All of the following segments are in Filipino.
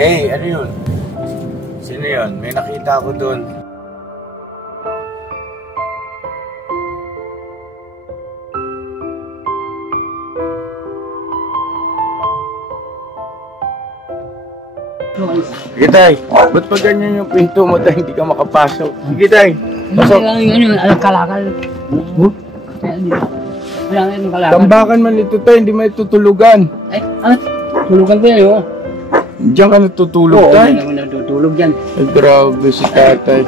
Hey, ano yun? Sino yun? May nakita ako dun. Sige tay, ba't pa ganyan yung pinto mo tay, hindi ka makapasok? Sige tay, pasok. Hindi lang yung kalakal. Tambakan man ito tay, hindi may tutulugan. Ay, tulugan ko yan oh. Diyan ka natutulog tay? Oo, natutulog yan. Ay, grabe si tatay.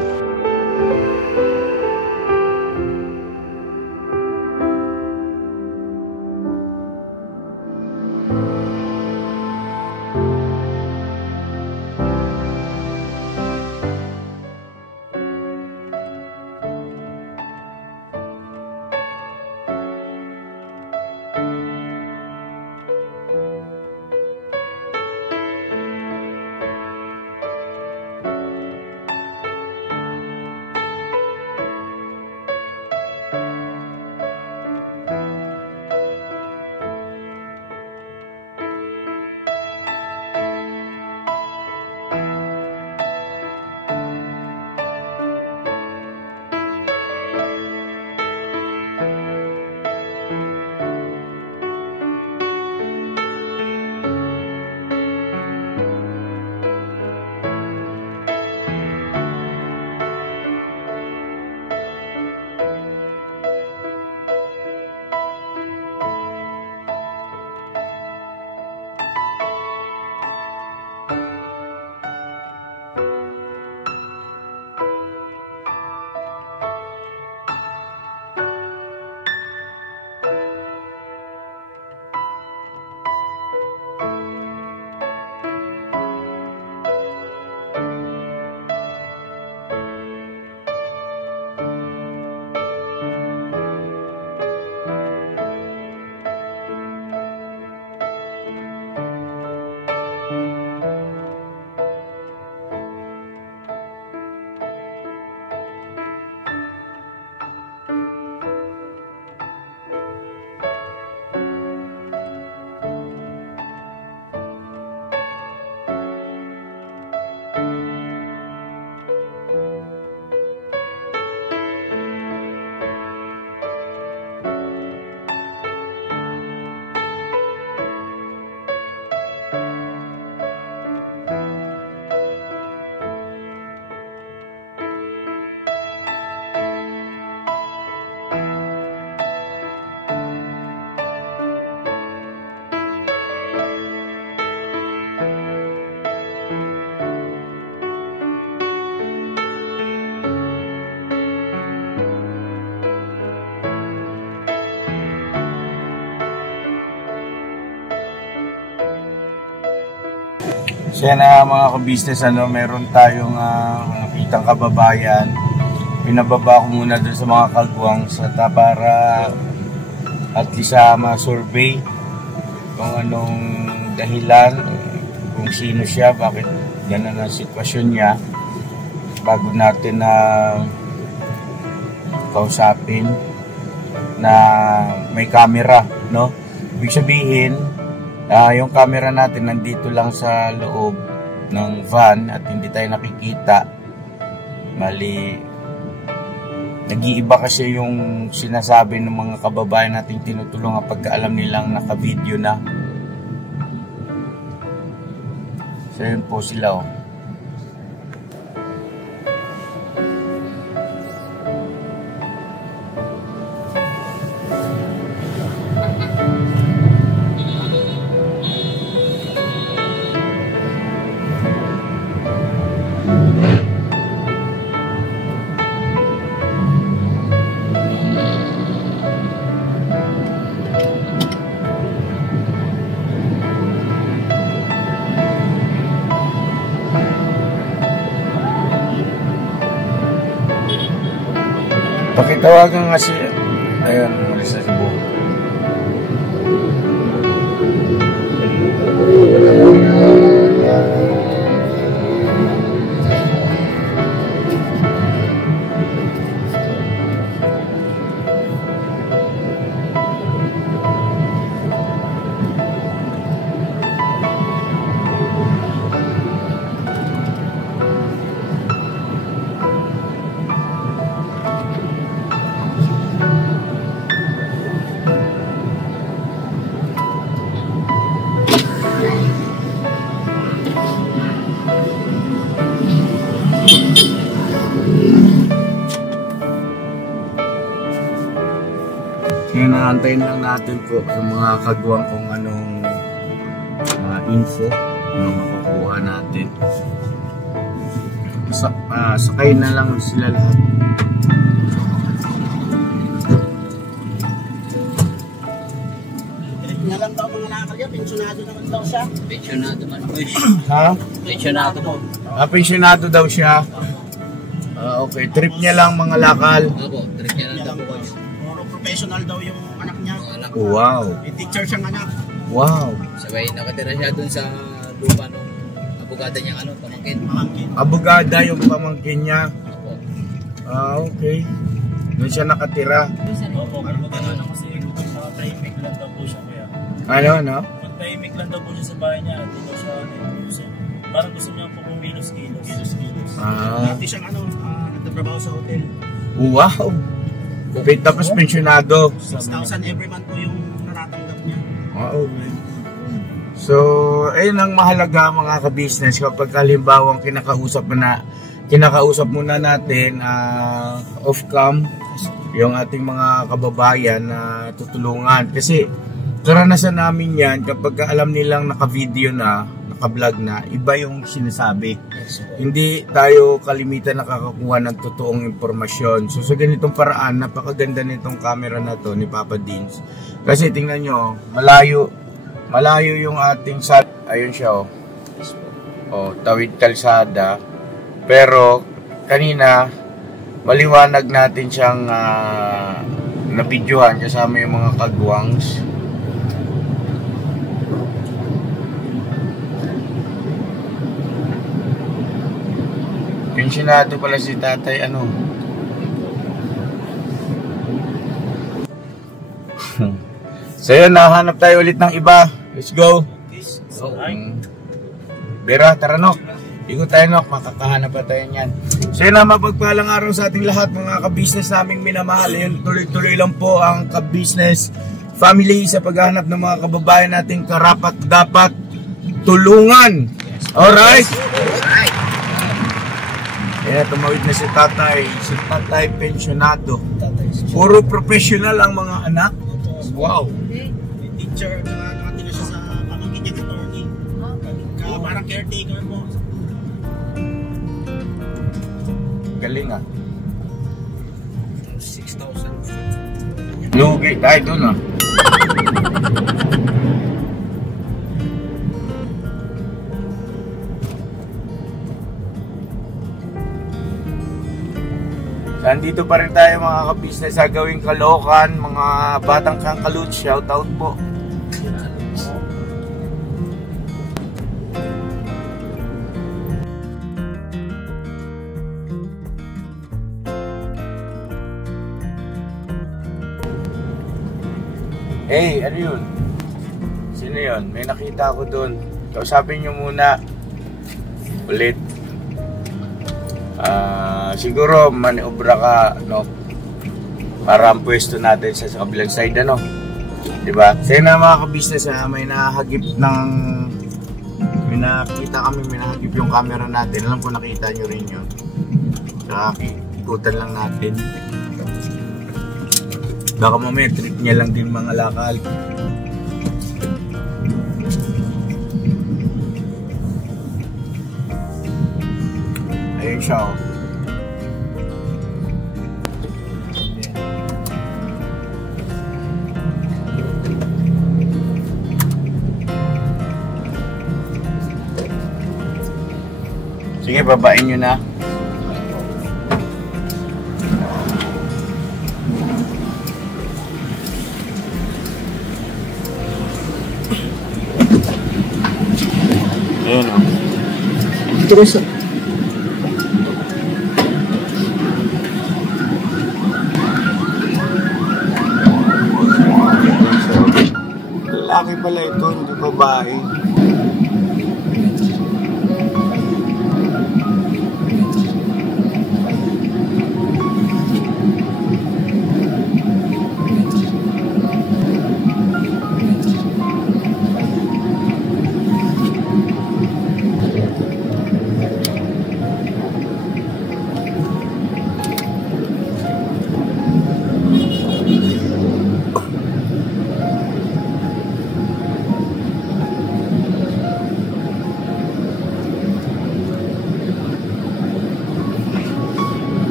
Siya na mga ka-business, meron tayong nakitang kababayan. Pinababa ko muna dun sa mga kagwang para at least ma-survey kung anong dahilan, kung sino siya, bakit ganun ang sitwasyon niya, bago natin na kausapin na may camera, no? Ibig sabihin, yung camera natin nandito lang sa loob ng van at hindi tayo nakikita. Mali, nag-iiba kasi yung sinasabi ng mga kababayan nating tinutulungan pagka alam nilang naka-video na. So yun po sila oh. Pakitawagan nga siya. Ayun, umalis na si Bo. Ngayon, naantayin lang natin po yung mga kagwang kung anong info na makukuha natin. Sakay na lang sila lahat. Nga lang daw mga nakakal yan, pensionado naman daw siya. Pensionado man po siya. Ha? Pensionado mo. Pensionado daw siya. Okay, trip niya lang mga lakal. Opo, trip niya lang daw po. Puro professional daw yung anak niya. Wow. May teacher siyang anak. Wow. Sabay nakatira siya dun sa lupa nung abogada niyang pamangkin. Abogada yung pamangkin niya. Okay. Doon siya nakatira. Opo, maganda lang kasi tahimik lang daw po siya kaya. Ano? Magtahimik lang daw po siya sa bahay niya. Hindi daw siya kasi parang gusto niya po kumilos-kilos. Dati siyang nagtatrabaho sa hotel. Wow. Tapos pensionado. 6,000 every month po yung natatanggap niya. Wow. So, ayun ang mahalaga mga ka-business kapag halimbawa kinakausap muna natin off-cam yung ating mga kababayan na tutulungan. Kasi karanasan namin yan kapag alam nilang naka-video na, naka-vlog na, iba yung sinasabi. Hindi tayo kalimitan nakakakuha ng totoong impormasyon. So sa ganitong paraan, napakaganda nitong camera na to ni Papa Dins. Kasi tingnan nyo, malayo yung ating ayun siya tawid kalsada. Pero kanina maliwanag natin siyang nabidyohan kasama yung mga kagwangs. Pensionado pala si tatay So yun, nahanap tayo ulit ng iba. Let's go. Bera, tara no. Ikot tayo no, makakahanap pa tayo niyan. So yun na, mapagpalang araw sa ating lahat mga ka-business naming minamahal. Yun, tuloy-tuloy lang po ang ka-business family sa paghahanap ng mga kababayan nating karapat dapat tulungan. Alright? Kaya tumawid na si tatay pensionado. Puro professional ang mga anak. Wow. Teacher, nakatira siya sa pamangkin niya attorney. Parang caretaker mo. Galing 6,000. Lugi tayo dun Nandito pa rin tayo mga ka-business sa gawing Caloocan, mga batang Kangkalut, shout out po. Hey, ano yun? Sino yun? May nakita ako dun. Kausapin nyo muna. Ulit. Siguro maniobra ka, no? Para ang pwesto natin sa kabilang side, ano? Diba? Sa'yo na mga ka-business, may nahagip ng... May nakita kami, may nahagip yung camera natin. Alam ko nakita nyo rin yun. Saka ikutan lang natin. Baka mamaya trip niya lang din mga lakal. Ayun siya Sige, babain nyo na. Ayun Terus lalaki pala ito, hindi babae.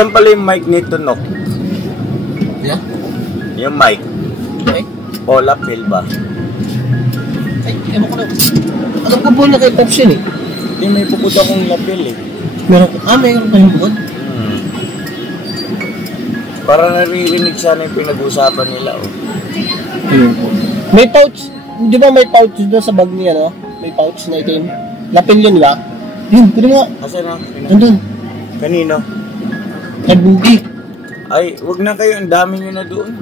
Asan pala yung mic nito, Nok? Yeah? Yung mic. Okay. O, lapel ba? Ay, ewan ko na. Alam ko po na kay Pops yun eh. Hindi, may bukod akong lapel eh. Mayroon kayong bukod? Para naririnig sana yung pinag-uusapan nila, oh. Ayun po. May pouch. Di ba may pouch doon sa bag niya, no? May pouch na itim. Lapel yun, di ba? Yun, pwede nga. Asan na? Nandun. Kanino? Kay Bugi. Ay, wag na kayo. Ang dami nyo na doon.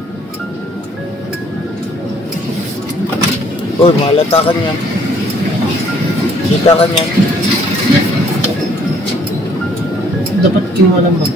Oh, malata ka niyan. Kita ka niyan. Dapat kinuha lang bag.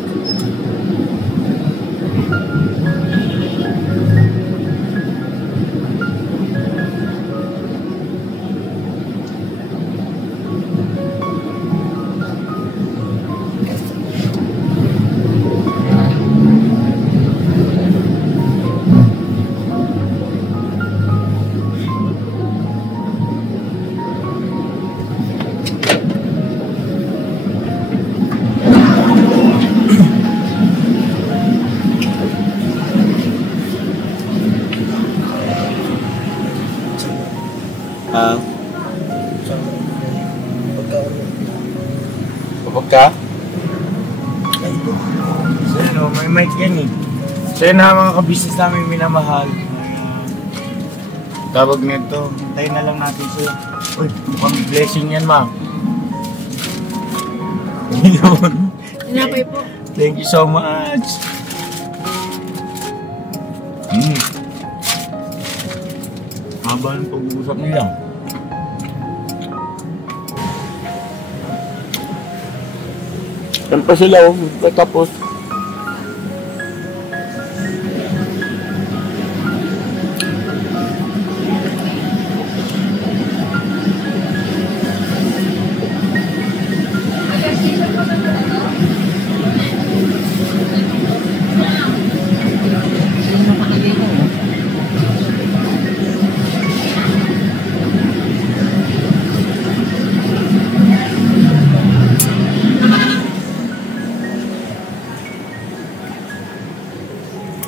Kapag ka? So yun o, may mic yan eh. So yun na mga kabisnes namin minamahal. Tawag nito, hintayin na lang natin siya. Uy, mukhang blessing yan, ma. Yun. Tinapay po. Thank you so much. Haba ng pag-uusap nila. Saan pa sila, oh, tapos.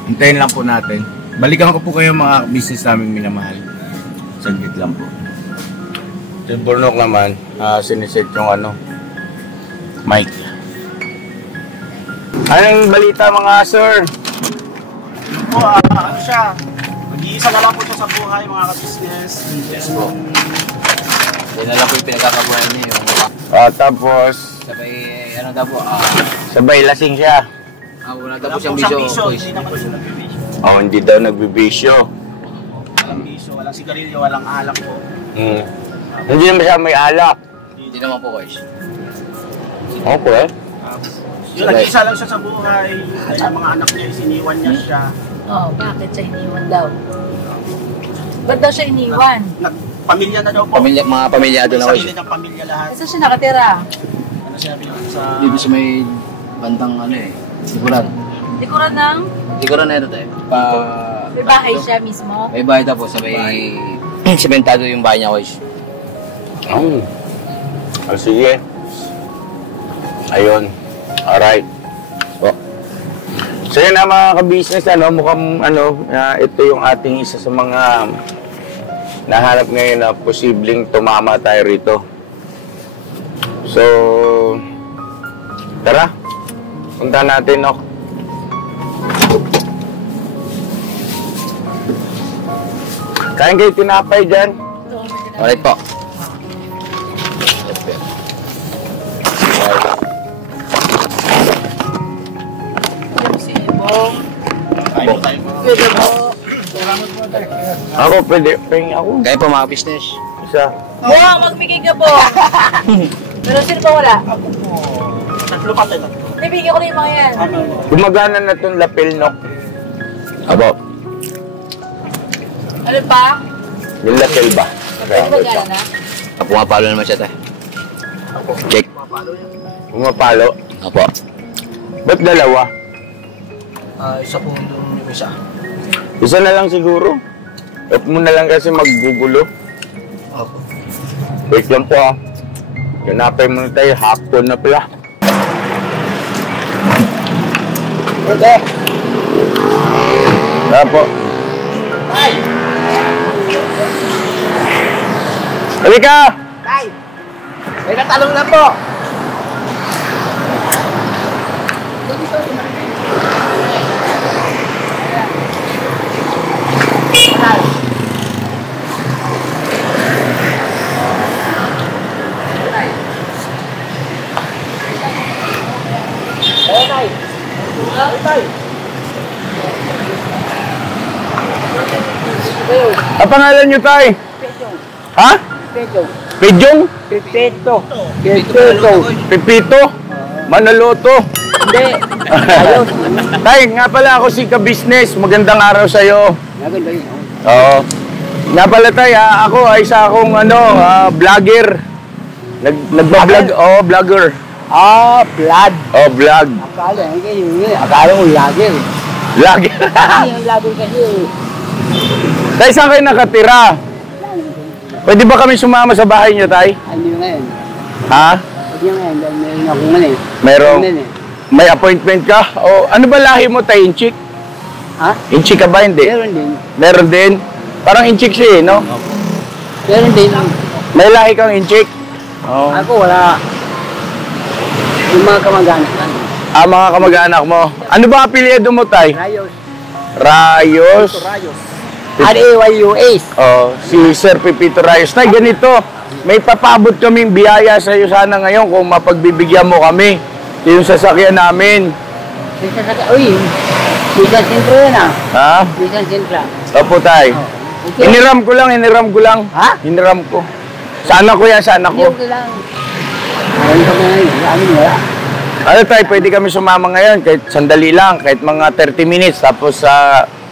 Hintayin lang po natin. Balikan ko po kayo mga business naming minamahal. Saglit lang po. Yung Burnok naman, siniset yung mic. Anong balita mga sir? Po, ano siya? Mag-iisa na lang po siya sa buhay, mga ka-business. Yes po. Yan na lang po yung pinagkakabuhan niya yung Tapos, sabay, ano daw po, sabay lasing siya. wala Wala daw po po siyang siyang bisyo. bisyo, hindi naman siya nagbibisyo. Hindi daw nagbibisyo. Walang bisyo, walang sigarilyo, walang alak po. Hindi naman siya may alak. Hindi naman po guys. Okay. Yun, nag-iisa lang siya sa buhay. Dahil ang mga anak niya, isiniwan niya siya. Oh, bakit siya iniwan daw? Ba't daw siya iniwan? Pamilya na daw po. Mga pamilyado na Sarili guys. ng pamilya lahat. Saan siya nakatira? Ano sinabi niyo sa... Dito sa may bandang siguran. Likuran ng... Siguran na ito tayo. May bahay siya mismo? May bahay daw po sa may... Sementado yung bahay niya guys. Sige. Ayun. Alright. So yun na mga ka-business, mukhang ito yung ating isa sa mga nahanap ngayon na posibleng tumama tayo rito. So, tara. Punta natin, no? Kain kayo tinapay dyan. Alright po. Tayo tayo po. Pwede po. Ako, pwede. Pwede ako. Kaya po mga business. Isa. Wow, magbigay ka po. Pero sino ba wala? Ako po. Tatlo pa tayo. Ibigay ko na yung mga yan. Gumagana na itong lapel, no? Abo. Ano pa? Yung lapel ba? Pwede ba gana na? Pumapalo naman siya tayo. Check. Pumapalo. Apo. Ba't dalawa? Isa po yung isa. Isa na lang siguro. Huwag mo na lang kasi maggugulo. Opo. Wait lang po, Ganapay muna tayo. Hapon na pala. Okay. Apo. Halika! Tay! May natanong na po. Ang pangalan nyo, tay? Ha? Pidjong? Pipito? Manaloto? Hindi. Ayos. Tay, nga pala ako si Ka-Business. Magandang araw sa'yo. Oo. Nga pala tay, ako ay isa akong vlogger. Nagbablog, vlogger. Blood. Vlog. Akala mo lager. Vlogger. Yung lager kasi. Tay, saan kayo nakatira? Pwede ba kami sumama sa bahay niyo, tay? Ano ngayon? Ha? Pwede ngayon. Meron ako ngayon. Merong, may appointment ka? O ano ba lahi mo, tay? Inchik? Ha? Inchik ka ba? Hindi. Meron din. Meron din? Parang inchik siya, no? Meron din. May lahi kang inchik? Oo. Ako wala. Yung mga kamag-anak lang. Mga kamag-anak mo. Ano ba apelyido mo, tay? Rayos. Rayos? Rayos. R-A-Y-U-S. Si Sir Pipito Rayos. Tay, ganito. May papabot kaming biyaya sa iyo sana ngayon kung mapagbibigyan mo kami. Yung sasakyan namin. Uy, Bisan Sentro yan ah. Ha? Bisan Sentro. Opo, tay. Okay. Hiniram ko lang. Ha? Hiniram ko. Sana ko yan, sana ko. Hindi lang. Alam ko na yun. Amin wala. Ano tay, pwede kami sumama ngayon kahit sandali lang, kahit mga 30 minutes. Tapos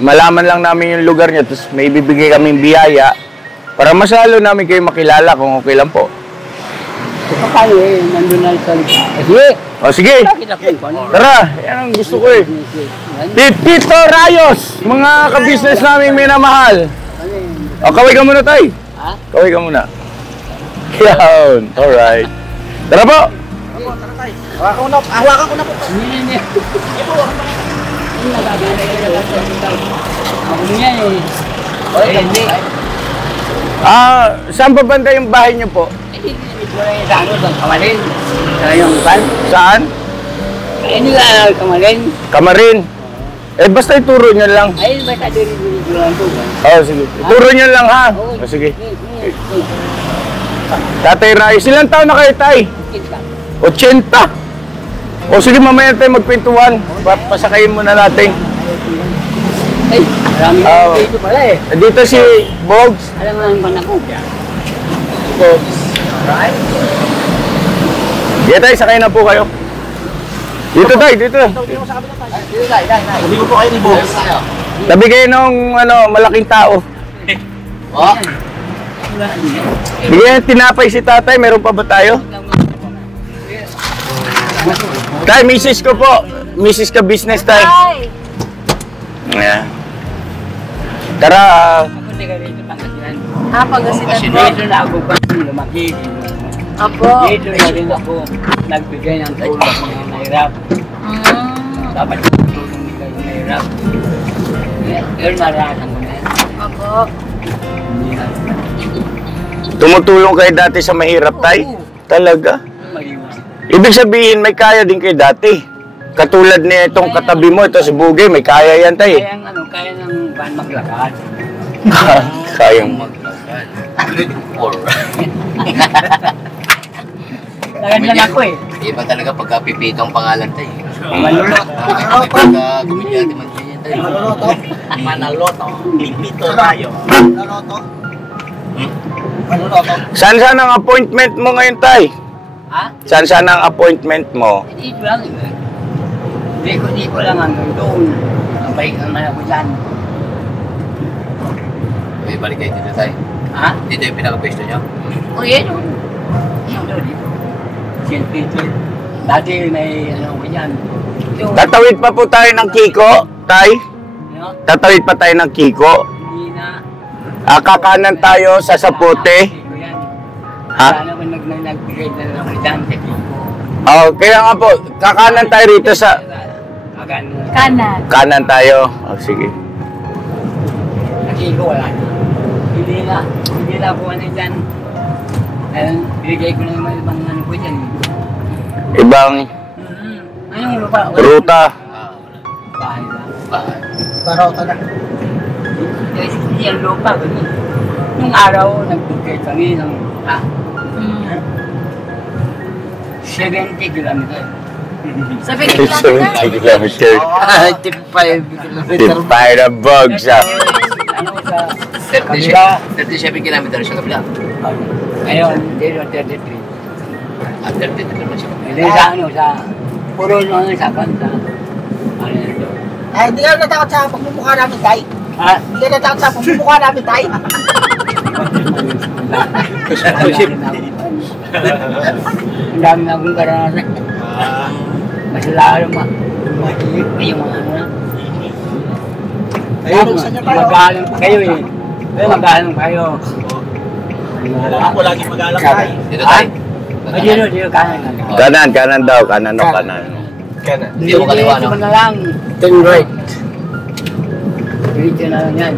malaman lang namin yung lugar niyo, tapos may bibigay kaming biyaya para mas lalo namin kayo makilala kung okay lang po. So, paano nandun na sa likod? Sige. Sige, Kita ko yung ano. tara, yan ang gusto ko eh. Pipito Rayos, mga ka-business namin minamahal. Kaway ka muna tay. Ha? Kaway ka muna. Yan, alright. Tara po. Hawakan ko na po. Hindi. Ako niya eh. Hindi. Saan pa banda yung bahay niyo po? Sa ano, sa Kamalin. Sa yung van. Saan? Hindi ka Kamalin. Kamarin. Basta ituro niyo lang. Ayun ba sa diri-diri-diran po ba? Sige. Ituro niyo lang ha. Sige. Tatay Rayos, ilang taon na kayo, tay? 80. Sige, mamaya tayo magpintuan. Pasakayin muna natin. Ay, marami dito pala eh. Dito si Bogs. Alam mo lang ba na ko? Bogs. Right. Tayo, sakay na po kayo. Dito tayo, dito. Hindi ko po kayo ni Bogs. Tabi kayo ng malaking tao. Bigyan tinapay si tatay, meron pa ba tayo? Tay, misis ko po. Misis ka business tayo. Hi! Yeah. Tara. Ako hindi ka rito Pangasinan. Pangasinan po. Dito na ako pa lumaki. Apo. Dito na rin ako nagbigay ng tulong sa mga mahirap. Dapat tulong ni kayo mahirap. Pero maranasan mo na yan. Apo. Tumutulong kayo dati sa mahirap, tay? Talaga? Mag-iwas. Ibig sabihin, may kaya din kayo dati. Katulad ni itong katabi mo, ito si Bugay, may kaya yan, tay. Kaya ng van maglakad. Kayang Maglakad. Lagad lang ako eh. Iba talaga pagka Pipito ang pangalan tayo. Manulot. Pagka gumilyate man ganyan tayo. Manaloto. Pipito tayo. Saan ang appointment mo ngayon, tay? Ha? Saan ang appointment mo? Dito lang eh. Di ko lang hanggang doon. Ang balik naman ako dyan. May balik kayo dito tayo. Ha? Dito yung pinaka-pwesto nyo. O yan o. Dito. St. Peter. Dati may ano ko dyan. Tatawid pa po tayo ng Kiko, tay? Ano? Tatawid pa tayo ng Kiko. Hindi na. Kakanan tayo sa Sapote. Kiko yan. Ha? Sana kung nagbigay na lang ako dyan sa Kiko. Kaya nga po, kakanan tayo rito sa... Agan Kanan. Kanan tayo. Oh, sige. Kasi ko wala na. Hindi na ako ano dyan. Binigay ko na yung ibang ano ko dyan. Ibang Anong lupa? ruta. Bahay lang. Parota na. Hindi ang lupa. Ganun. Nung araw, nag-tukay kami ng 70 kilometer. Sabi ko 70 kilometers. 55 kilometer. Tipay na bugs ah. Ano sa 37 kilometers sa kabila. Ngayon, 33. 33 naman siya. Hindi sa ano, sa puro ano sa banda. Ano ito? Ay, hindi ka natakot sa pagmumukha namin, Tay. Ha? Hindi ka natakot sa pagmumukha namin, Tay. Ang dami na akong karanasan. Mas lalo mahigit pa yung mga ano na. Ayun, saan niya tayo? Mag-aalam pa kayo eh. Mag-aalam kayo. Ako lagi mag-aalam tayo. Dito tayo. Dito kanan. Kanan daw. Kanan. Hindi mo kaliwa, no? Dito na lang. Turn right. Dito na lang yan.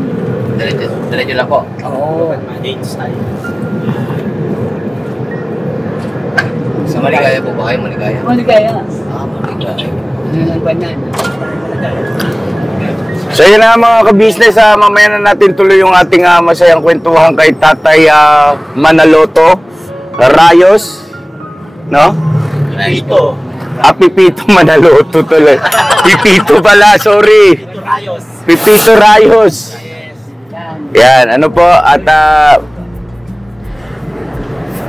Diretso lang po. Oo. Manage tayo. Sa Maligaya po ba kayo? Maligaya? Maligaya. Maligaya. Ano lang ba yan? So yun na mga ka-business, mamaya na natin tuloy yung ating masayang kwentuhan kay Tatay Manaloto Rayos, no? Dito. Pipito Manaloto tuloy. Pipito pala, sorry. Pipito Rayos. Yan, ano po, at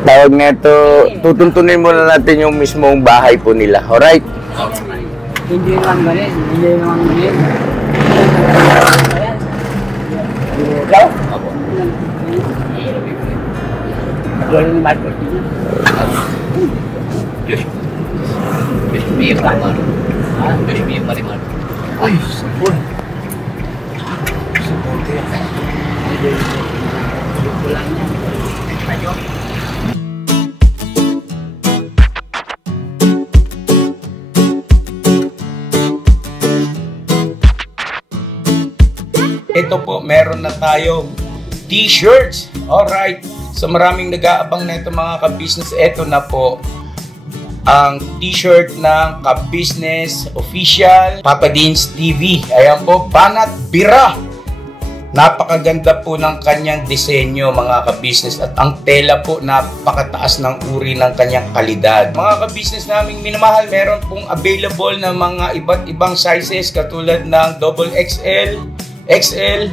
tawag nito, tutuntunin muna natin yung mismong bahay po nila, alright? Hindi naman ganun. Ikaw? Apo. Wala ni Marcos dito. Diyos mio, Marimar. Diyos mio, Marimar. Ay, sabon. Ito po, meron na tayong t-shirts. Alright. So maraming nag-aabang na ito mga ka-business. Ito na po ang t-shirt ng ka-business official Papa Dean's TV. Ayan po, Banat Bira. Napakaganda po ng kanyang disenyo mga ka-business at ang tela po napakataas ng uri ng kanyang kalidad. Mga ka-business naming minamahal, meron pong available na mga iba't ibang sizes katulad ng XXL, XL,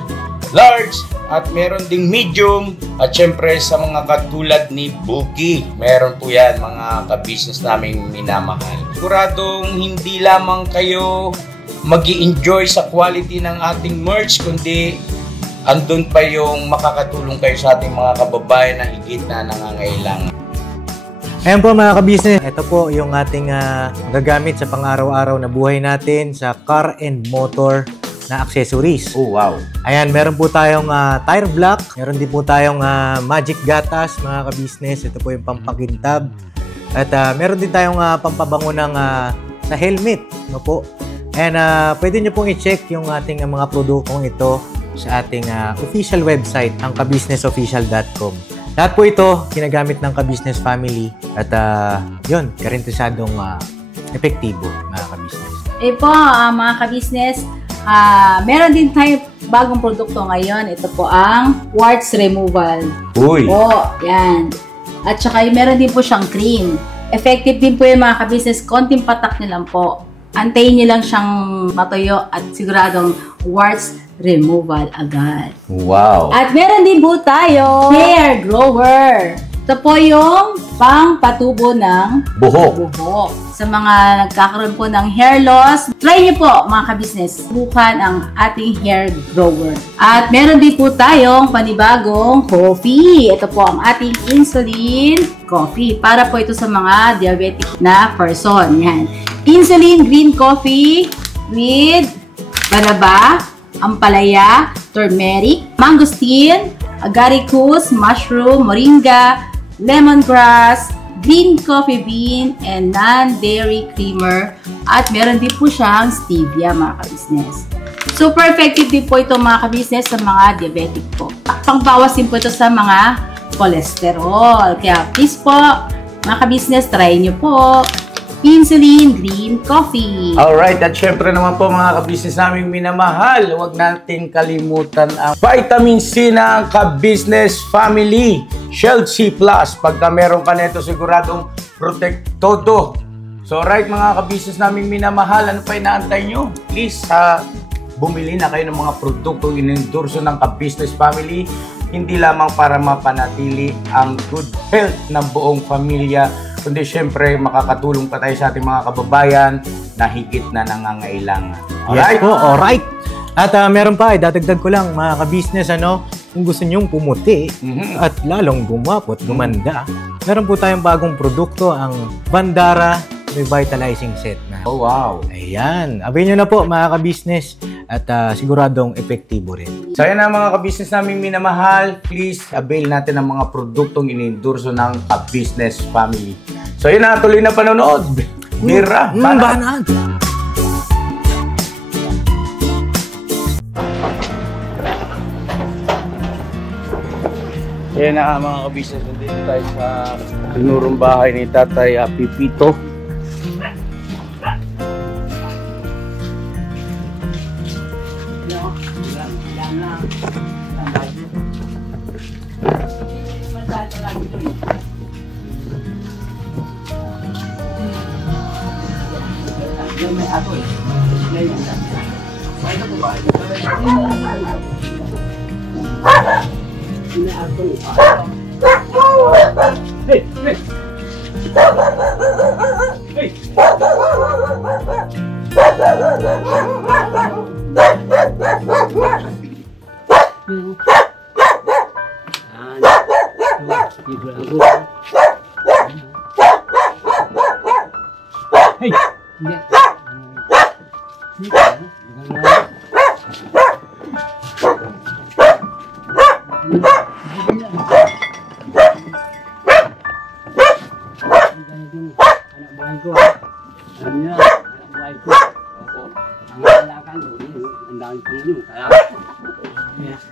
large, at meron ding medium, at syempre sa mga katulad ni Buki, meron po yan mga ka-business naming minamahal. Siguradong hindi lamang kayo mag-i-enjoy sa quality ng ating merch, kundi andun pa yung makakatulong kayo sa ating mga kababayan na higit na nangangailangan. Ayan po mga ka-business, ito po yung ating gagamit sa pang-araw-araw na buhay natin sa car and motor na accessories. Oh, wow. Ayan, meron po tayong tire block, meron din po tayong magic gatas mga ka-business. Ito po yung pampakintab. At meron din tayong pampabango ng sa helmet, no po. And pwede nyo pong i-check yung ating mga produktong ito sa ating official website, ang kabusinessofficial.com. Lahat po ito ginagamit ng ka-business family at yun, karintisadong epektibo mga ka-business. Po, mga ka-business, meron din tayo bagong produkto ngayon. Ito po ang warts removal. Uy! Po, yan. At saka meron din po siyang cream. Effective din po yung mga ka-business. Konting patak nyo lang po. Antayin nyo lang siyang matuyo at siguradong warts removal agad. Wow! At meron din po tayo hair grower. Ito po yung pang-patubo ng Buhok. buhok. Sa mga nagkakaroon po ng hair loss, try nyo po mga ka-business. Subukan ang ating hair grower. At meron din po tayong panibagong coffee. Ito po ang ating insulin coffee. Para po ito sa mga diabetic na person. Yan. Insulin green coffee with balaba, ampalaya, turmeric, mangosteen, agaricus, mushroom, moringa, lemongrass, green coffee bean, and non-dairy creamer. At meron din po siyang stevia, mga ka-business. Super effective din po ito, mga ka-business, sa mga diabetic po. Pangbawas din po ito sa mga cholesterol. Kaya please po, mga ka-business, try nyo po Insulin Green Coffee. Alright, at syempre naman po mga ka-business naming minamahal, huwag natin kalimutan ang vitamin C ng ka-business family, Shield C+. Pagka meron ka nito, siguradong protect todo. So alright mga ka-business naming minamahal, ano pa inaantay nyo? Please, bumili na kayo ng mga produktong inendorso ng ka-business family, hindi lamang para mapanatili ang good health ng buong pamilya, kundi syempre makakatulong pa tayo sa ating mga kababayan na higit na nangangailangan. Yes Alright? po, alright. At meron pa, dadagdag ko lang mga ka-business, kung gusto nyong pumuti at lalong gumwapo at gumanda, meron po tayong bagong produkto, ang Bandara Revitalizing Set na. Oh, wow. Ayan. Abay nyo na po mga ka-business at siguradong epektibo rin. So yan na mga ka-business naming minamahal, please avail natin ang mga produktong inendorso ng ka-business family. So yun na, tuloy na panonood. Mira, banat. Yan na mga ka-business, nandito tayo sa pinurong bahay ni Tatay Pipito.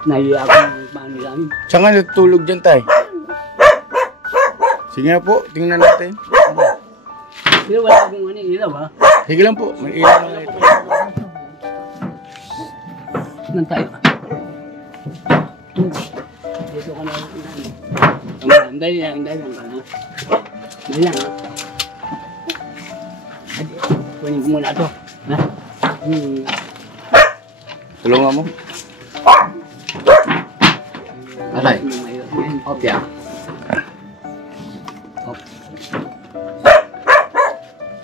Nahiya ako ng paano lang. Saan ka natutulog dyan, Tay? Sige nga po, tingnan natin. Pero wala akong ilaw ha. Sige lang po, may ilaw na ito. Nan tayo. Dito ka na. Anday lang ka na. Anday lang ha. Kunin ko muna ito. Ha? Tulungan mo. Aray. Opya.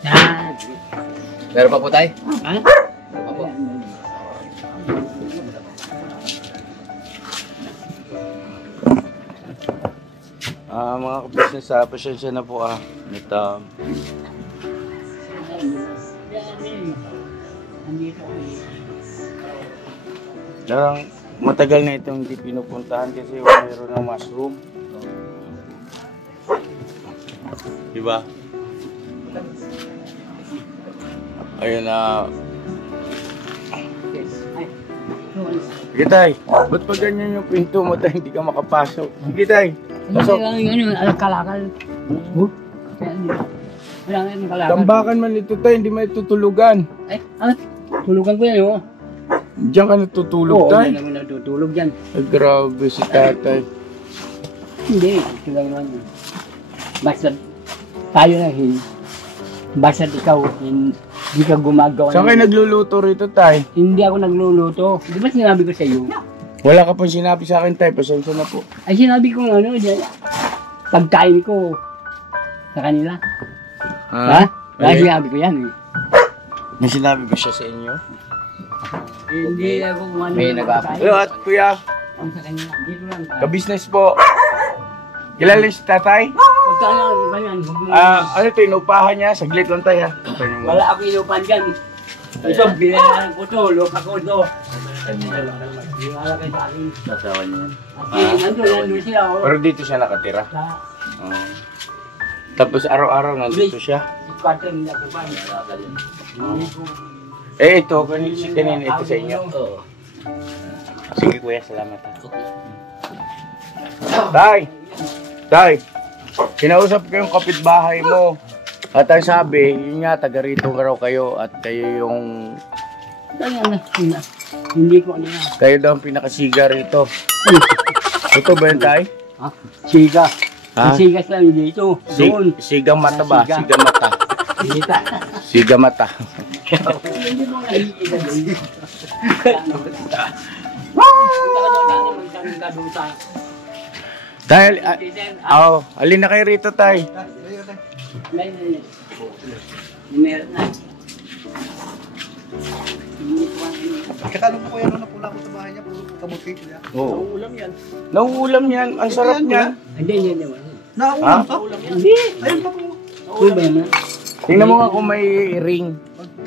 Yan. Meron pa po tayo? Ha? Meron pa po. Mga ka-business, pasensya na po Ito. Darang matagal na itong hindi pinupuntahan kasi mayroon ng mushroom. Diba? Ayun na. Sige tay, ba't pa ganyan yung pinto mo tay, hindi ka makapasok? Sige tay, pasok. Kalakal. Wala nga yung kalakal. Tambakan man ito tay, hindi may tutulugan. Ay, tulugan ko yan oh. Diyan ka natutulog tay? Oo, hindi natutulog dyan. Ay, grabe si tatay. Hindi, ito lang naman. Basta tayo na basta ikaw, hindi ka gumagawa. Saan kayo nagluluto rito tay? Hindi ako nagluluto. Di ba sinabi ko sa iyo? Wala ka pong sinabi sa akin tay, pasensya na po. Ay sinabi ko dyan, pagkain ko sa kanila. Ha? Dahil sinabi ko yan eh. May sinabi ba siya sa inyo? Hindi ako kumano. May nag-aapay. Hello at kuya, Ang sa kanila. Dito lang. ka-business po. Kilala si tatay? Pagkaan lang, ba yan? Ano ito, inupahan niya? Saglit lang tayo ha. Inupahan niyo. Wala ako inupan dyan. Ito, binayaran ko to, lupa ko to. Wala kayo sa akin. Nasawa niya. Nandun sila. Pero dito siya nakatira. Sa, Tapos araw-araw nandito siya. Kwarto nila ko ba? Eh, ito, kanina ito sa inyo. Oo. Sige kuya, salamat. Tay, kinausap ko yung kapitbahay mo. At ang sabi, yun nga, taga rito raw kayo at kayo yung... Hindi ko ano yan. Kayo daw ang pinakasiga rito. Ito ba yun, Tay? Ha? Siga. Ha? Sigas lang dito. Doon. Sigang mata ba? Siga. Sigang mata. Dita. Siga mata. Hindi mo nakikita doon. Dahil, alin na kayo rito, Tay? Meron na. Kakalo po kuya, na pula ko sa bahay niya, puro kabuti niya. Oo. Nauulam yan. Ang sarap niyan. Hindi. Ha? Hindi. Ayun pa po. Uy ba yan? Tingnan mo nga kung may ring.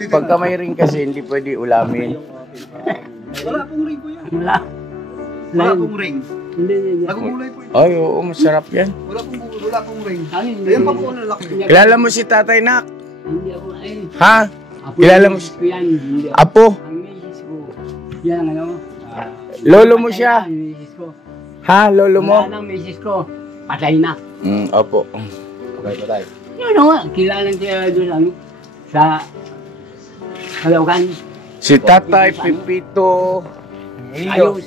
Pagka may ring kasi, hindi pwede ulamin. Wala pong ring po yan. Wala. Wala pong ring. Hindi. Nagugulay po yun. Ay, oo, masarap yan. Wala pong ring. Hindi. Ayun pa po ano laki. Kilala mo si Tatay Nak? Hindi ako ay. Ha? Kilala mo si... Yan. Hindi ako. Apo? Ang misis ko. Yan ano. Lolo mo siya? Ang misis ko. Ha? Lolo mo? Wala nang misis ko. Patay na. Opo. Patay. Yun o nga. Kilalang doon ano. Sa Kalaukan. Si Tatay Pipito Ayos.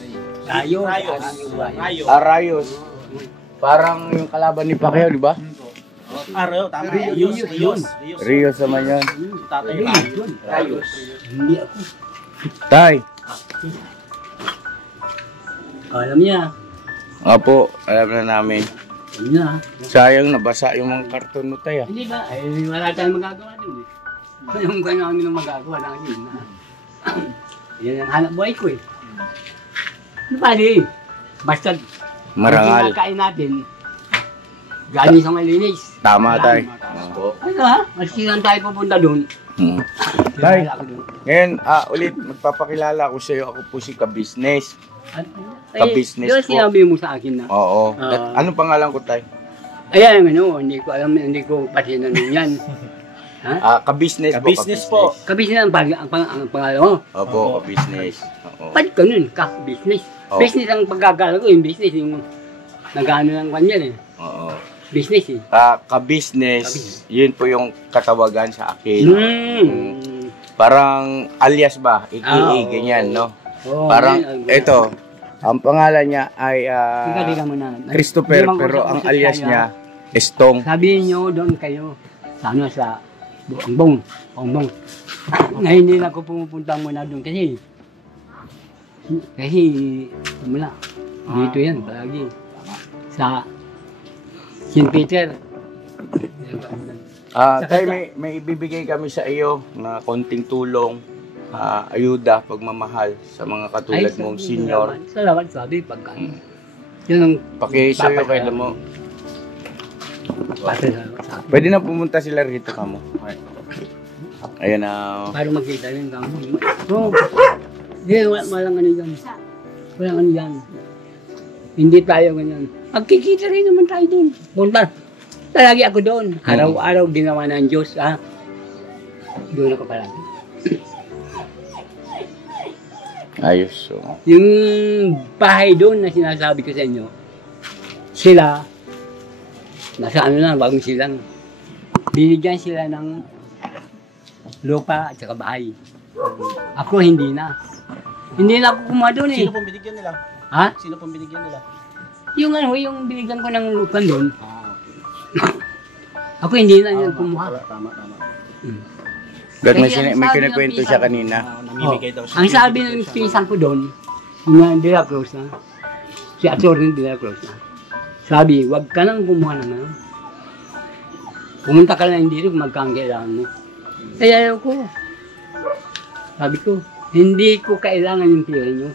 Arayos. Parang yung kalaban ni Pacquiao, di ba? Araw, tama. Rios. Rios naman yun. Tatay Ayos. Hindi ako. Tay. Alam niya. Opo, alam na namin. Alam niya. Sayang nabasa yung mga karton mo, Tay. Hindi ba? Ay, wala tayong magagawa doon eh. Yung gano'n ang magagawa namin. Yan ang hanap buhay ko eh. Ano pa di? Basta Marangal. ang kinakain natin, galing sa malinis. Tama, Tay. Ano ha? Maski lang tayo pupunta doon. Tay, Wala ako doon. ngayon, ulit, magpapakilala ko sa iyo. Ako po si Ka-Business. Ka-business Diba po. sinabi mo sa akin na? Oo. Anong pangalan ko, Tay? Ayan, ano, hindi ko alam, hindi ko pati na nun yan. Ka-Business po. Ka-business po. Kabisi na ang pangalan mo. Opo, Ka-Business. Oo. Pati ka nun, business. Oh. Business ang pagkakala ko, yung business, yung nag-ano lang kanyan eh. Oo. Business eh. Ka-Business, yun po yung katawagan sa akin. Parang alias ba? AKA, ganyan, no? Oh, Parang, ito, ang pangalan niya ay Tika mo na. Christopher, Hindi man pero usap-usap ang alias tayo, niya, Estong. sabihin nyo doon kayo, sa ano, sa Bongbong. Ngayon hindi na ako pumupunta muna doon kasi wala. Dito yan, palagi. Sa St. Peter. Tay, may ibibigay kami sa iyo na konting tulong, ayuda, pagmamahal sa mga katulad mong senior. Salamat, sabi, pagka. Yun ang Pakisuyo kayo mo. pasalamat. Pwede na pumunta sila rito kamo. Ayan na. Para magkita rin kamo. Oo. Hindi, walang ano yan. Walang ano yan. Hindi tayo ganyan. Magkikita rin naman tayo doon. Punta. Talagi ako doon. Araw-araw ginawa ng Diyos. Doon ako palagi. Ayos. So. Yung bahay doon na sinasabi ko sa inyo, sila, nasa ano na, bagong silang, binigyan sila ng lupa at saka bahay. Ako hindi na. Hindi na ako kumuha doon eh. Sino pong binigyan nila? Ha? Sino pong binigyan nila? Yung ano, yung binigyan ko ng lupa doon. Ako hindi na yun kumuha. Tama. Gag may, Kasi ang may sabi ng kinikwento pinsan- siya kanina. Namimigay daw siya. Ang sabi ng pinsan ko doon, yung De La Cruz na, si Atty. De La Cruz na, sabi, wag ka nang kumuha ng ano. Pumunta ka lang dito kung magkang kailangan mo. Kaya ayaw ko. Sabi ko, hindi ko kailangan yung pera nyo.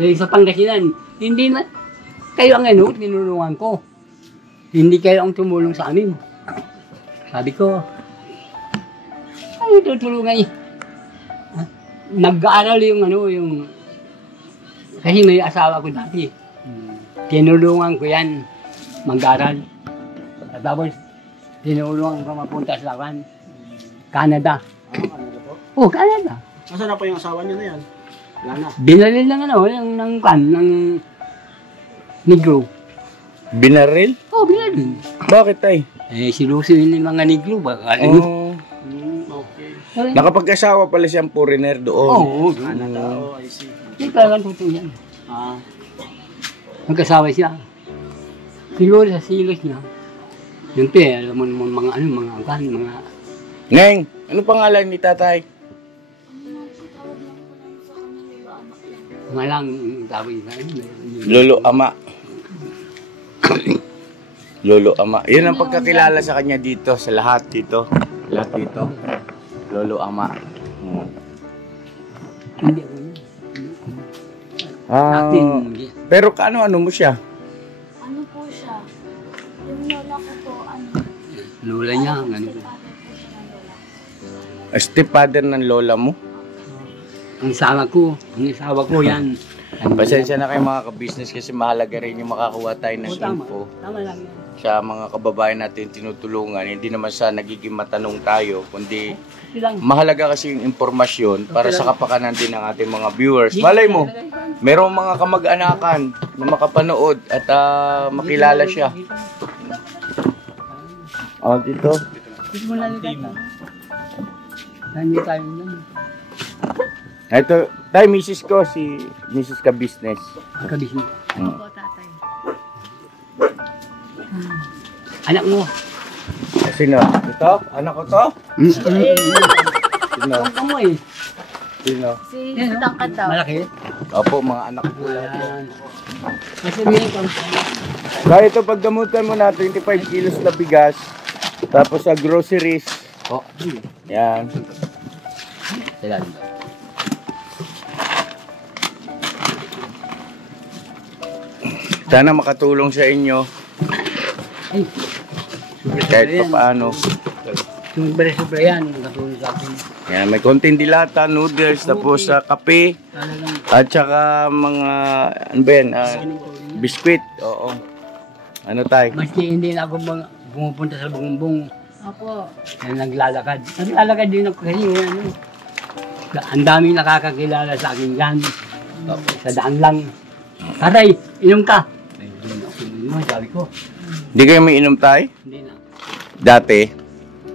Kaya sa Pangasinan, hindi na, kayo ang ano, tinulungan ko. Hindi kayo ang tumulong sa amin. Sabi ko, ano tutulungan niya? Nag-aaral yung ano, yung, kasi may asawa ko dati. Tinulungan ko yan, mag-aaral. Tapos, tinulungan ko mapunta sa Canada. Ano po? Oh, Canada. Nasaan na po yung asawa niyo na yan? Wala na. Binalil lang ng negro. Binaril? Oh, binalil. Bakit tay? Sinusuin ng mga negro. Baka Oh, Okay. nakapag-asawa pala siyang foreigner doon. Oo. Canada, oh, I see. Hindi talagang totoo yan. Ah, Nagkasawa siya. Siguro sa silos niya. Yung alam mo naman mga Ngeng, ano pangalan ni tatay? mga lang tawag na. Lolo Ama. Lolo Ama. Yun ang pagkakilala sa kanya dito, sa lahat dito. Lahat dito. Lolo Ama. Hindi ako yun. Ah, Atin, pero ano mo siya? Ano po siya? Yung lola ko po, ano? lula niya, ano po. Stepfather ng lola mo? Ang asawa ko yan. Pasensya na kayo mga ka-business kasi mahalaga rin yung makakuha tayo ng info Tama lang yan. sa mga kababayan natin tinutulungan. Hindi naman sa nagiging matanong tayo, kundi Silang, mahalaga kasi yung impormasyon para sa kapakanan din ng ating mga viewers. Malay mo, merong mga kamag-anakan na makapanood at makilala siya. Oh, dito. Gusto mo lang ito. Nandito tayo yan. Ito, tayo misis ko, si Mrs. Ka-Business. Kabis mo. Opo, tatay. Anak mo. Sino? Ito? Anak ko to? Sino? Ang mo eh. Sino? Si Tangkad daw. Malaki. Opo, mga anak ko lahat. Ayan. Kasi may Kaya ito, pagdamutan mo na 25 kilos na bigas, tapos sa groceries, Oh, yan. sila. Sana makatulong sa inyo Ay, kahit pa paano. sobra yan. Nakatulong sa akin. Yan, may konting dilata, noodles, tapos sa kape, Talagang at saka mga, ano ba yan, biskwit. Oo. Ano tayo? maski hindi na ako pumupunta sa bumbong. Opo. Naglalakad. Naglalakad din ako kasi ano. Ang daming nakakakilala sa akin yan. Sa daan lang. Taray, inom ka. Ay, hindi na ako inom, sabi ko. Hindi kayo may inom tayo? Hindi na. Dati?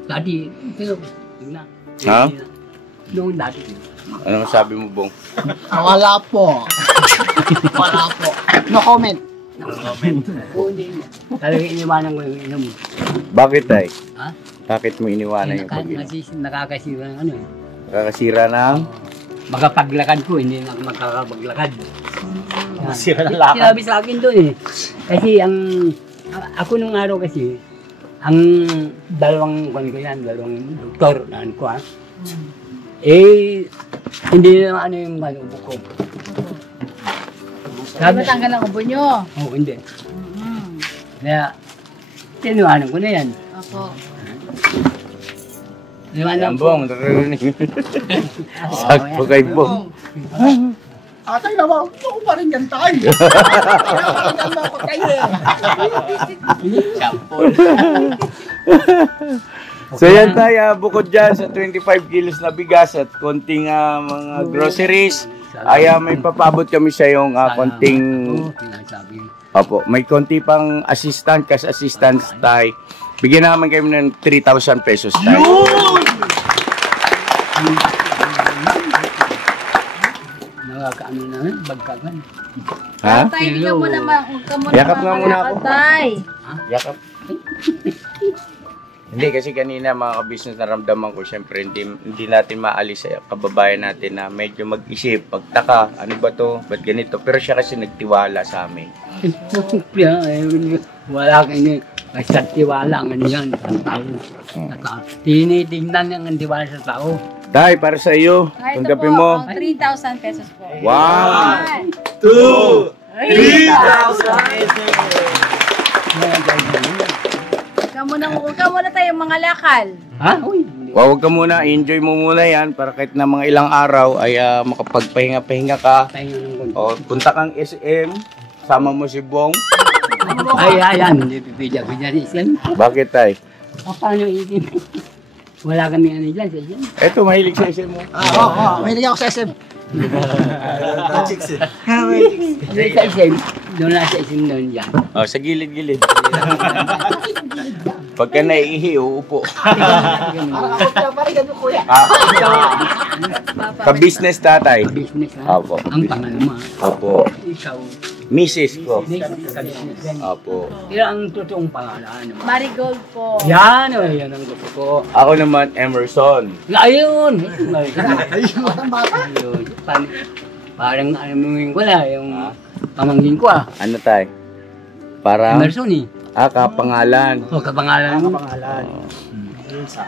Dati, pero, hindi na. Ha? Hindi na. Noon dati. Ano sabi mo, Bong? Wala po. Wala po. No comment. Oo, hindi na. Talaga iniwanan ko yung inom. Bakit tayo? Ha? Bakit mo iniwanan yung pag-inom? Kasi nakakasira ng ano eh. Kakasira ng? Baka paglakad ko, hindi na ako magkakapaglakad. Sira ng lakad. Sinabi sa akin doon eh. Kasi ako nung araw kasi, ang dalawang doktor na ano ko ha. Hindi na ano yung manubo ko. Sabi matanggal ang ubo nyo. Oo, hindi. Kaya, tinuwanan ko na yan. Opo. Yan, Tinuwanan ko. Bong. Naririnig. Sakto kay Bong. Atay naman, ako pa rin yan tayo. Pinapakinggan mo ako tayo eh. So yan tayo, bukod dyan sa 25 kilos na bigas at konting mga groceries, ay may papabot kami sa yung konting, Sinasabi. opo, may konti pang assistant, cash assistance tayo. Bigyan naman kami ng 3,000 pesos tayo. Nakakaano na, bagkagan. Ha? Tatay, bigyan mo naman. Huwag ka muna Yakap nga muna ako. Tay. Yakap. Hindi, kasi kanina mga ka-business naramdaman ko, syempre hindi natin maalis sa kababayan natin na medyo mag-isip, pagtaka, ano ba to, ba't ganito? Pero siya kasi nagtiwala sa amin. Wala kayo. Basta tiwala ang ano yan. Ang tao. Tinitingnan ang tiwala sa tao. Tay, para sa iyo, Ito tanggapin po, mo. ang 3,000 pesos po. 1, 2, 3,000! Huwag ka muna tayo mga lakal. Ha? Uy. Huwag ka muna, enjoy mo muna yan para kahit na mga ilang araw ay makapagpahinga-pahinga ka. Tayo ng konti. O, punta kang SM, sama mo si Bong. Ayan, hindi pipidya-pidya si Isem. Bakit tay? Paano Isem? Wala kami ano dyan sa Isem. Eto, mahilig sa SM mo. Oo, mahilig ako sa SM. Chicks eh. Hindi sa Isem, doon lang sa Isem doon dyan. Oh, sa gilid-gilid. Pagka naiihi, uupo. Parang ako parang ganun kuya. Ka-business tatay. Business ha? Opo. Ang pangalan mo ha? Opo. Ikaw. Mrs. ko. Next ka business din. Opo. Pero ang totoong pangalan mo. Marigold po. Yan o, yan ang gusto ko. Ako naman, Emerson. Ayun! Ang bata. Ayun. Parang ano ko na, yung pamangkin ko Ano tay? Para Emerson eh. kapangalan. O, kapangalan mo. Pangalan.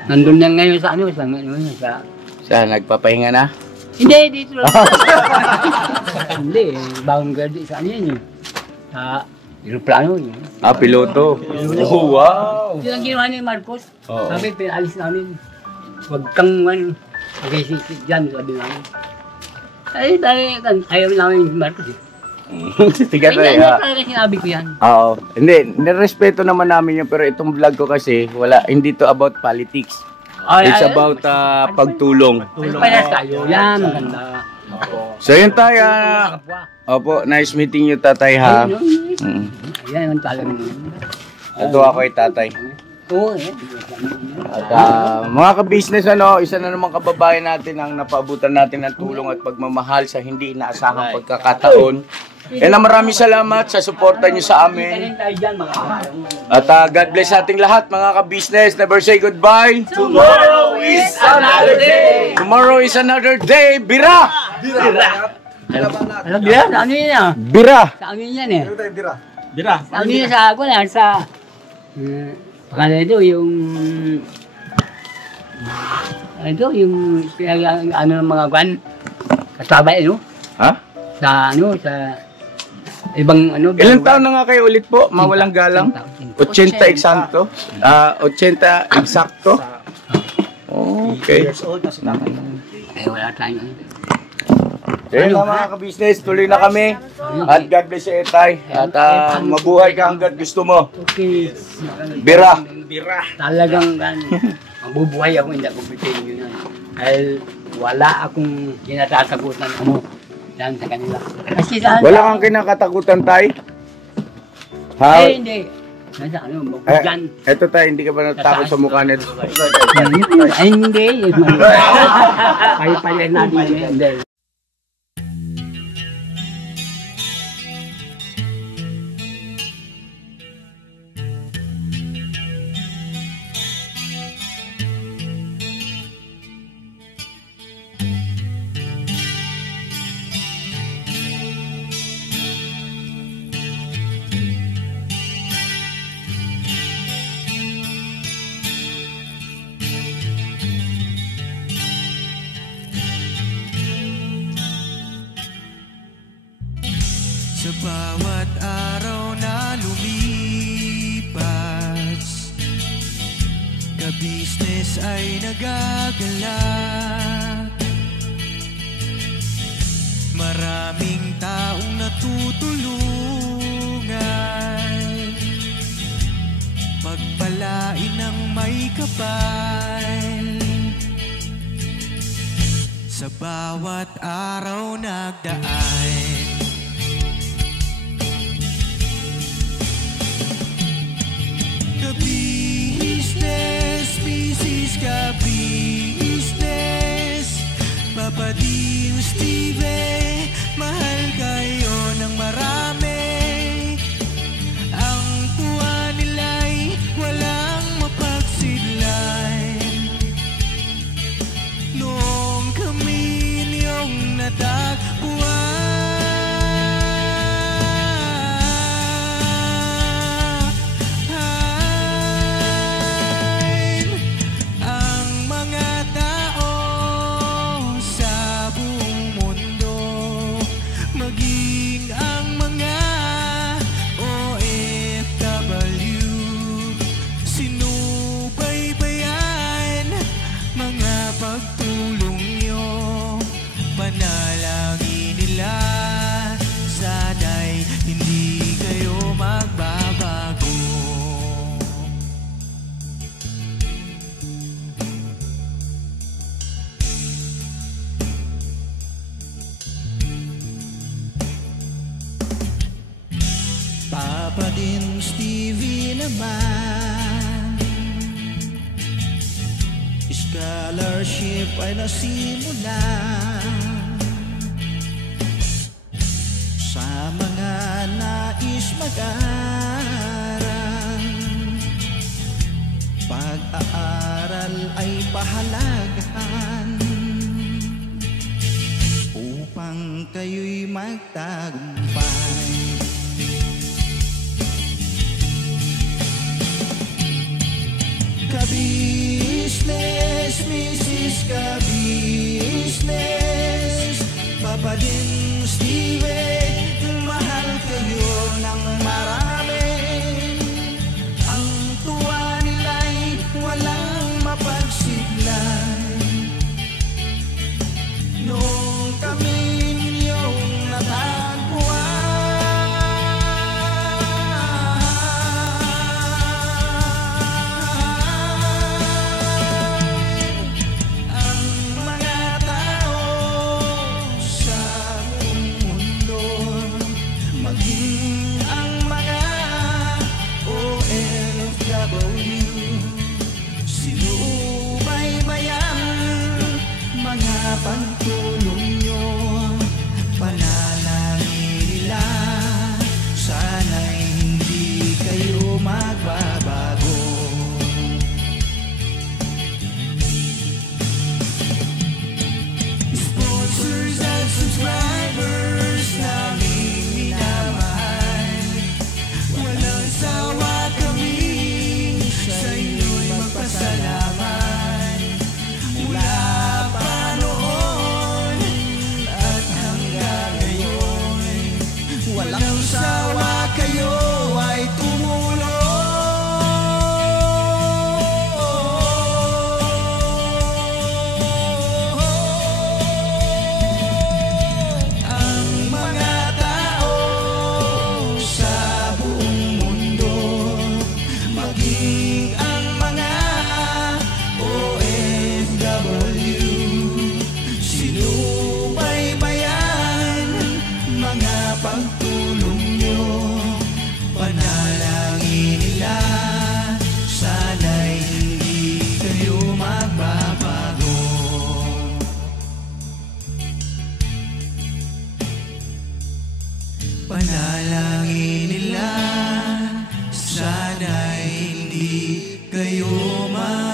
Nandun yan ngayon sa ano, sa... Saan, nagpapahinga na? Hindi, dito lang. Hindi, bagong graduate sa ano yan eh. Sa aeroplano yun. Piloto. Oh, wow. Yun ang ginawa ni Marcos. Oo. Sabi, pinalis namin. Huwag kang mag-isisip dyan, sabi namin. Ay, dahil ayaw namin si Marcos eh. Tiga tayo. Hindi talaga sinabi ko yan. Oo. Hindi, nirespeto naman namin yun, pero itong vlog ko kasi, hindi to about politics. It's about pagtulong. Panas tayo. Yan, maganda. So yun tayo. Opo, nice meeting you tatay ha. Yan, ang talaga naman. Ito ako ay tatay. Oo, eh. At mga ka-business, isa na naman kababayan natin ang napaabutan natin ng tulong at pagmamahal sa hindi inaasahang pagkakataon. Maraming salamat sa suporta niyo sa amin. At God bless ating lahat mga ka-business. Never say goodbye. Tomorrow is another day. Tomorrow is another day. Bira! Alam niyo yan? Ano yun ah? Bira! Sa amin yan eh. Bira. Sa amin yan sa ako na sa... Pangalan ito yung... Ito yung... Ano ng mga kwan? Kasabay ano? Ha? Sa ano? Sa... Ibang ano? Ilang taon na nga kayo ulit po? Mawalang galang? 80 eksakto? 80 eksakto? Okay. Eh, wala tayong ano. Ayun na mga ka-business, tuloy na kami. At God bless you, Etay. At mabuhay ka hanggat gusto mo. Okay. Bira. Talagang mabubuhay ako, hindi ako pipilin yun. Dahil wala akong kinatatakutan mo dyan sa kanila. Kasi saan? Wala kang kinakatakutan, Tay? Ay, hindi. Nasa ano, dyan. Eto, Tay, hindi ka ba natakot sa mukha nito? Ay, hindi. Ay, pala natin yun. Hindi. Sa bawat araw na lumipas, ka-business ay nagagalak. Maraming taong natutulungan, pagpalain ng may kapal. Sa bawat araw nagdaan, ka-business, business ka-business, Papa Dio, Steve, mahal kayo ng marami. Ang tuwa nila'y walang mapagsidlay. Noong kami niyong natagpuan, ang mga tao sa buong mundo Papa din Stevie naman, scholarship ay nasimula sa mga nais mag-aral. Pag-aaral ay pahalagahan upang kayo'y magtagumpay. Ka-business, Mrs. Ka-business, Papa din Stevie, mahal kayo ng marami. Ang tuwa nila'y walang mapagsiglay. Nung kami ninyong natagpuan, ang mga tao sa buong mundo, maging ang mga OFW, sinubaybayan mga pagtulong nyo. Panalangin nila, sana'y hindi kayo magbabago. Sponsors at subscribers naming minamahal, walang sawa kami sa inyo'y magpasalamat. Mula pa noon at hanggang ngayon, walang sawa kayo ay tumulong. Ang mga tao sa buong mundo, maging ang mga OFW, sinubaybayan mga pagtulong nyo. Panalangin nila, sana'y hindi kayo magbabago. Panalangin nila, sana'y hindi kayo magbabago.